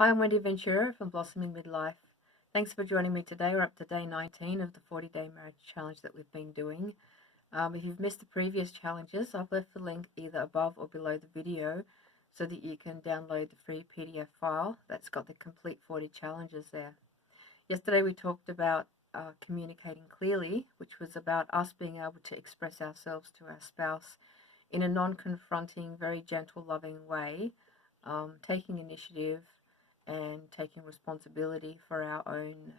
Hi, I'm Wendy Ventura from Blossoming Midlife. Thanks for joining me today. We're up to day 19 of the 40-day marriage challenge that we've been doing. If you've missed the previous challenges, I've left the link either above or below the video so that you can download the free PDF file that's got the complete 40 challenges there. Yesterday we talked about communicating clearly, which was about us being able to express ourselves to our spouse in a non-confronting, very gentle, loving way, taking initiative and taking responsibility for our own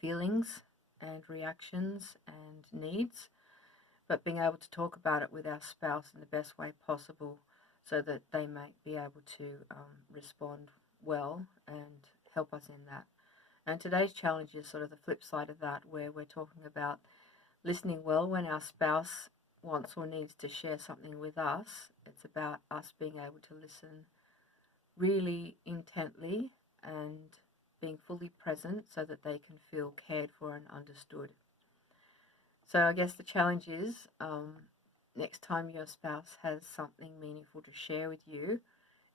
feelings and reactions and needs, but being able to talk about it with our spouse in the best way possible so that they may be able to respond well and help us in that. And today's challenge is sort of the flip side of that, where we're talking about listening well when our spouse wants or needs to share something with us. It's about us being able to listen really intently and being fully present so that they can feel cared for and understood. So I guess the challenge is next time your spouse has something meaningful to share with you,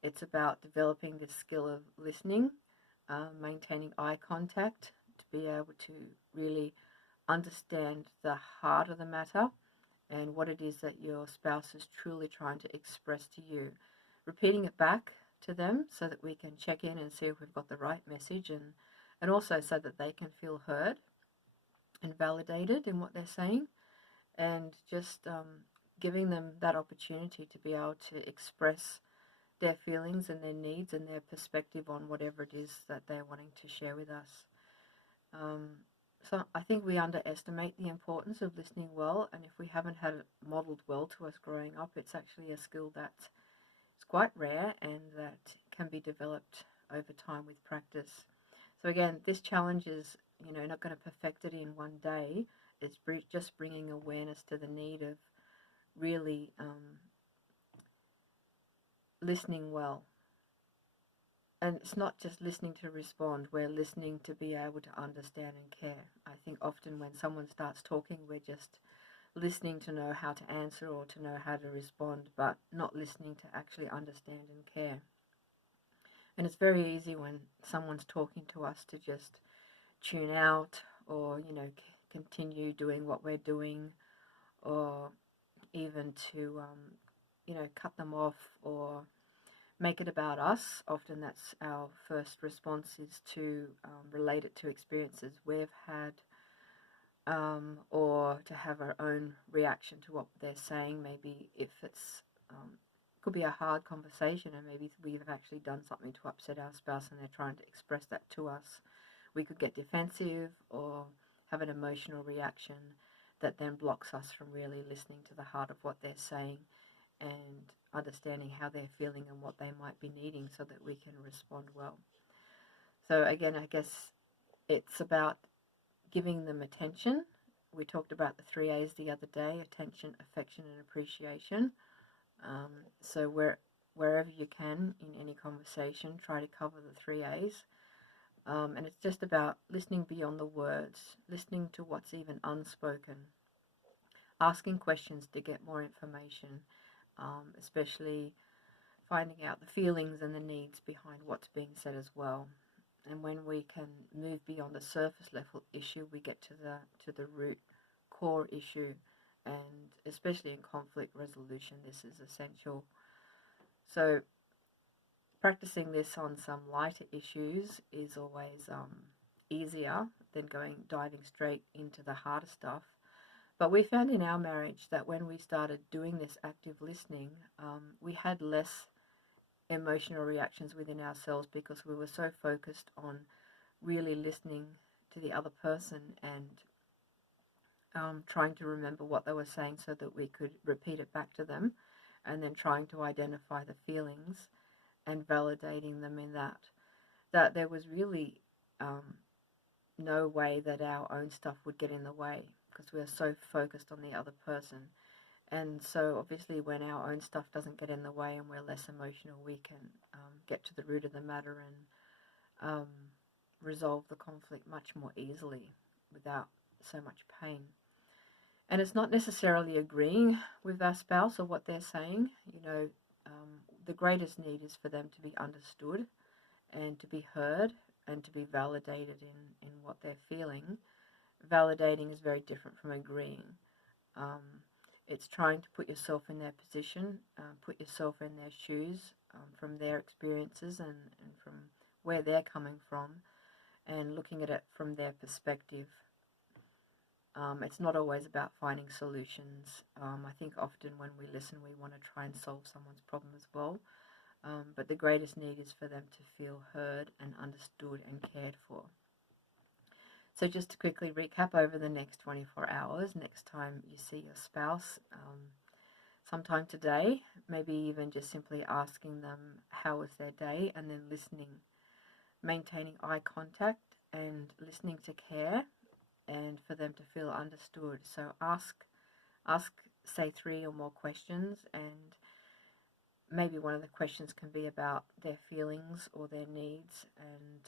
it's about developing this skill of listening, maintaining eye contact to be able to really understand the heart of the matter and what it is that your spouse is truly trying to express to you. Repeating it back to them so that we can check in and see if we've got the right message, and also so that they can feel heard and validated in what they're saying, and just giving them that opportunity to be able to express their feelings and their needs and their perspective on whatever it is that they're wanting to share with us. So I think we underestimate the importance of listening well, and if we haven't had it modeled well to us growing up, it's actually a skill that's quite rare and that can be developed over time with practice. So again, this challenge is, not going to perfect it in one day. It's just bringing awareness to the need of really listening well. And it's not just listening to respond, we're listening to be able to understand and care. I think often when someone starts talking, we're just listening to know how to answer or to know how to respond, but not listening to actually understand and care. And it's very easy when someone's talking to us to just tune out or, continue doing what we're doing, or even to, cut them off or make it about us. Often that's our first response, is to relate it to experiences we've had, or to have our own reaction to what they're saying. Maybe if it's could be a hard conversation and maybe we've actually done something to upset our spouse and they're trying to express that to us, we could get defensive or have an emotional reaction that then blocks us from really listening to the heart of what they're saying and understanding how they're feeling and what they might be needing so that we can respond well. So again, I guess it's about giving them attention. We talked about the 3 A's the other day: attention, affection, and appreciation. So wherever you can in any conversation, try to cover the 3 A's. And it's just about listening beyond the words, listening to what's even unspoken, asking questions to get more information, especially finding out the feelings and the needs behind what's being said as well. And when we can move beyond the surface level issue, we get to the root core issue, and especially in conflict resolution, this is essential. So practicing this on some lighter issues is always easier than diving straight into the harder stuff. But we found in our marriage that when we started doing this active listening, we had less emotional reactions within ourselves because we were so focused on really listening to the other person and trying to remember what they were saying so that we could repeat it back to them, and then trying to identify the feelings and validating them in that there was really no way that our own stuff would get in the way because we are so focused on the other person. And so obviously when our own stuff doesn't get in the way and we're less emotional, we can get to the root of the matter and resolve the conflict much more easily without so much pain. And it's not necessarily agreeing with our spouse or what they're saying. The greatest need is for them to be understood and to be heard and to be validated in what they're feeling. Validating is very different from agreeing. Um, it's trying to put yourself in their position, put yourself in their shoes, from their experiences and from where they're coming from, and looking at it from their perspective. It's not always about finding solutions. I think often when we listen, we want to try and solve someone's problem as well. But the greatest need is for them to feel heard and understood and cared for. So just to quickly recap over the next 24 hours, next time you see your spouse, sometime today, maybe even just simply asking them how was their day, and then listening, maintaining eye contact and listening to care, and for them to feel understood. So ask say 3 or more questions, and maybe one of the questions can be about their feelings or their needs, and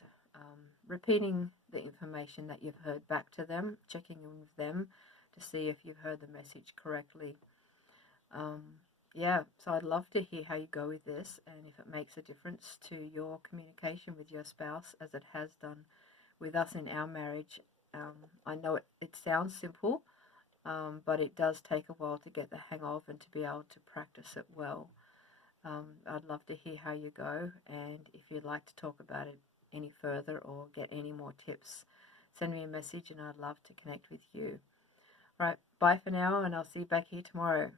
repeating the information that you've heard back to them, checking in with them to see if you've heard the message correctly. Yeah, so I'd love to hear how you go with this, and if it makes a difference to your communication with your spouse, as it has done with us in our marriage. I know it sounds simple, but it does take a while to get the hang of and to be able to practice it well. I'd love to hear how you go, and if you'd like to talk about it any further or get any more tips, send me a message and I'd love to connect with you. Right, bye for now, and I'll see you back here tomorrow.